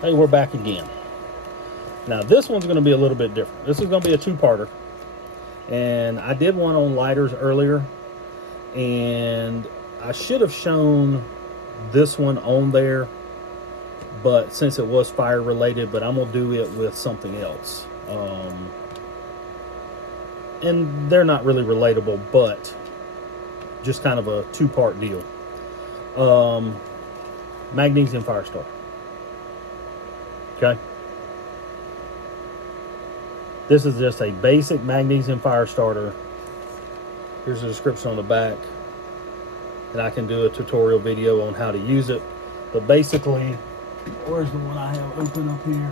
Hey, we're back again. Now this one's going to be a little bit different. This is going to be a two-parter. And I did one on lighters earlier, and I should have shown this one on there, but since it was fire related, but I'm going to do it with something else. And they're not really relatable, but just kind of a two-part deal. Magnesium fire starter. Okay. This is just a basic magnesium fire starter. Here's the description on the back. And I can do a tutorial video on how to use it. But basically, where's the one I have open up here?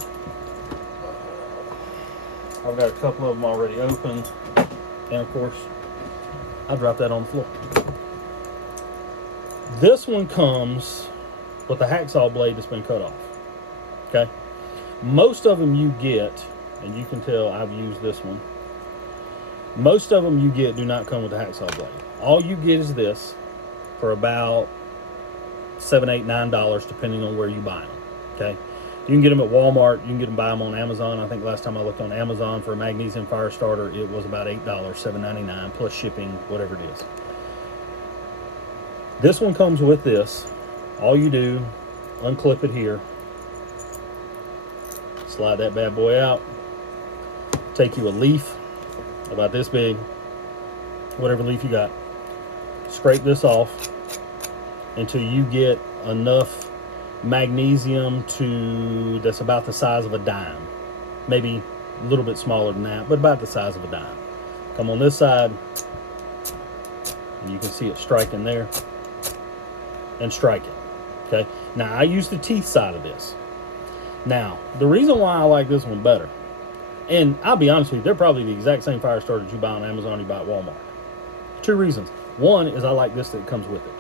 I've got a couple of them already open. And of course, I dropped that on the floor. This one comes with a hacksaw blade that's been cut off. Okay. Most of them you get, and you can tell I've used this one. Most of them you get do not come with a hacksaw blade. All you get is this for about $7, $8, $9, depending on where you buy them. Okay. You can get them at Walmart. You can buy them on Amazon. I think last time I looked on Amazon for a magnesium fire starter, it was about $8, $7.99 plus shipping, whatever it is. This one comes with this. All you do, unclip it here. Slide that bad boy out. Take you a leaf about this big, whatever leaf you got. Scrape this off until you get enough magnesium that's about the size of a dime. Maybe a little bit smaller than that, but about the size of a dime. Come on this side, and you can see it striking there, and strike it. Okay. Now I use the teeth side of this. Now, the reason why I like this one better, and I'll be honest with you, they're probably the exact same fire starters you buy on Amazon, you buy at Walmart. Two reasons. One is I like this that comes with it,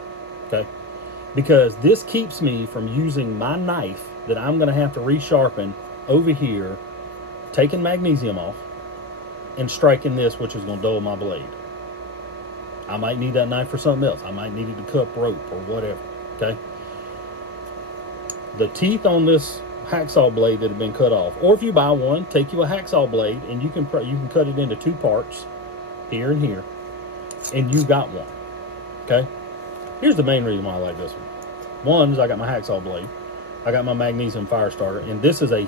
okay? Because this keeps me from using my knife that I'm going to have to resharpen over here, taking magnesium off, and striking this, which is going to dull my blade. I might need that knife for something else. I might need it to cut rope or whatever, okay? The teeth on this hacksaw blade that have been cut off, or if you buy one, take you a hacksaw blade and you can cut it into two parts, here and here, and you got one. Okay. Here's the main reason why I like this one. One is I got my hacksaw blade, I got my magnesium fire starter, and this is a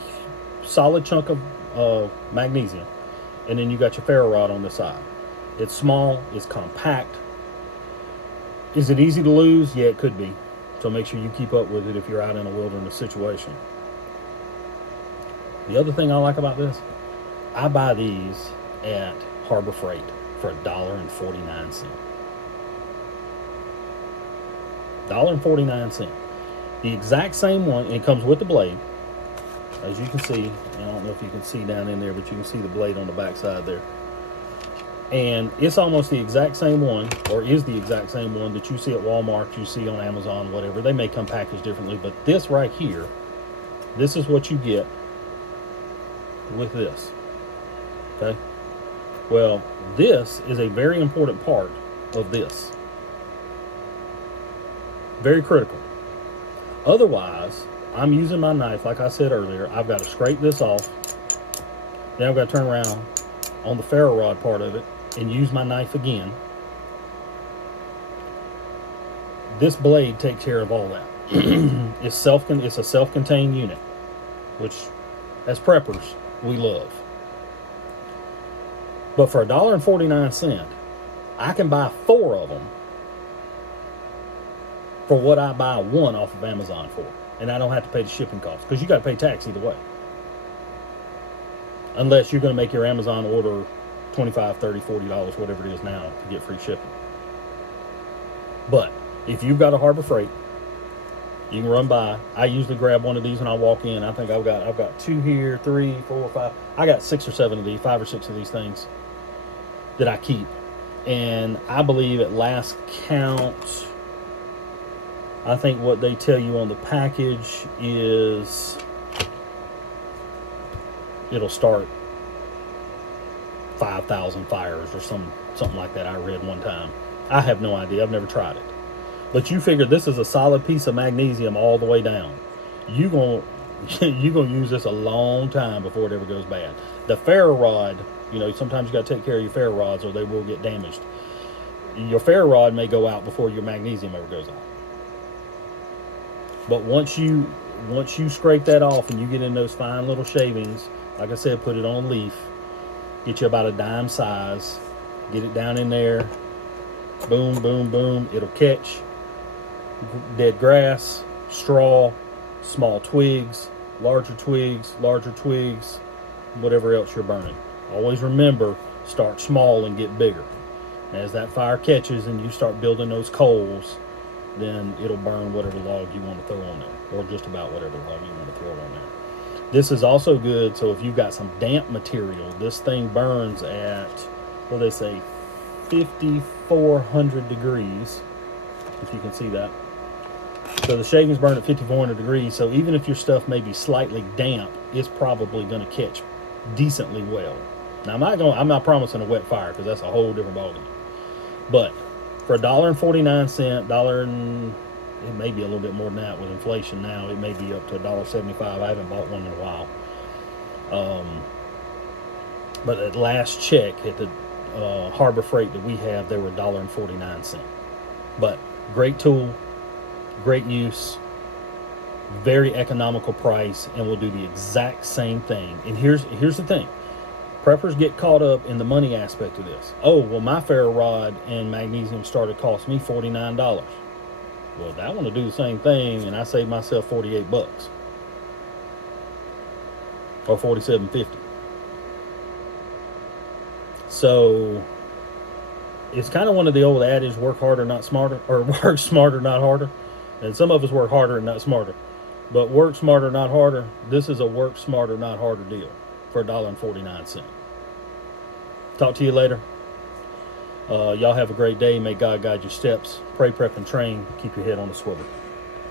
solid chunk of magnesium, and then you got your ferro rod on the side. It's small, it's compact. Is it easy to lose? Yeah, it could be. So make sure you keep up with it if you're out in a wilderness situation. The other thing I like about this, I buy these at Harbor Freight for $1.49. $1.49. The exact same one, and it comes with the blade. As you can see, I don't know if you can see down in there, but you can see the blade on the back side there. And it's almost the exact same one, or is the exact same one that you see at Walmart, you see on Amazon, whatever. They may come packaged differently, but this right here, this is what you get with this. Okay. Well, this is a very important part of this. Very critical. Otherwise, I'm using my knife, like I said earlier. I've got to scrape this off. Then I've got to turn around on the ferro rod part of it and use my knife again. This blade takes care of all that. It's a self-contained unit, which as preppers we love. But for $1.49, I can buy 4 of them for what I buy one off of Amazon for, and I don't have to pay the shipping costs, because you got to pay tax either way, unless you're going to make your Amazon order $25, $30, $40, whatever it is now, to get free shipping. But if you've got a Harbor Freight, you can run by. I usually grab one of these when I walk in. I think I've got 2 here, 3, 4, 5. I got 6 or 7 of these, 5 or 6 of these things that I keep. And I believe at last count, I think what they tell you on the package is it'll start 5,000 fires or something like that. I read one time. I have no idea. I've never tried it. But you figure this is a solid piece of magnesium all the way down. You're going to use this a long time before it ever goes bad. The ferro rod, sometimes you got to take care of your ferro rods or they will get damaged. Your ferro rod may go out before your magnesium ever goes out. But once you scrape that off and you get in those fine little shavings, like I said, put it on a leaf, get you about a dime size, get it down in there, boom, boom, boom. It'll catch dead grass, straw, small twigs, larger twigs, whatever else you're burning. Always remember, start small and get bigger. As that fire catches and you start building those coals, then it'll burn whatever log you want to throw on there, or just about whatever log you want to throw on there. This is also good, so if you've got some damp material, this thing burns at, what do they say, 5,400 degrees, if you can see that. So the shavings burn at 5,400 degrees, so even if your stuff may be slightly damp, it's probably going to catch decently well. Now I'm not promising a wet fire, because that's a whole different ballgame. But for $1.49, and it may be a little bit more than that with inflation now. It may be up to $1.75. I haven't bought one in a while. But at last check at the Harbor Freight that we have, they were $1.49. But great tool, great use, very economical price, and will do the exact same thing. And here's the thing. Preppers get caught up in the money aspect of this. Oh, well, my ferro rod and magnesium starter cost me $49. Well, that one will do the same thing, and I saved myself 48 bucks. Or $47.50. So it's kind of one of the old adage, work harder, not smarter, or work smarter, not harder. And some of us work harder and not smarter. But work smarter, not harder. This is a work smarter, not harder deal for $1.49. Talk to you later. Y'all have a great day. May God guide your steps. Pray, prep, and train. Keep your head on a swivel.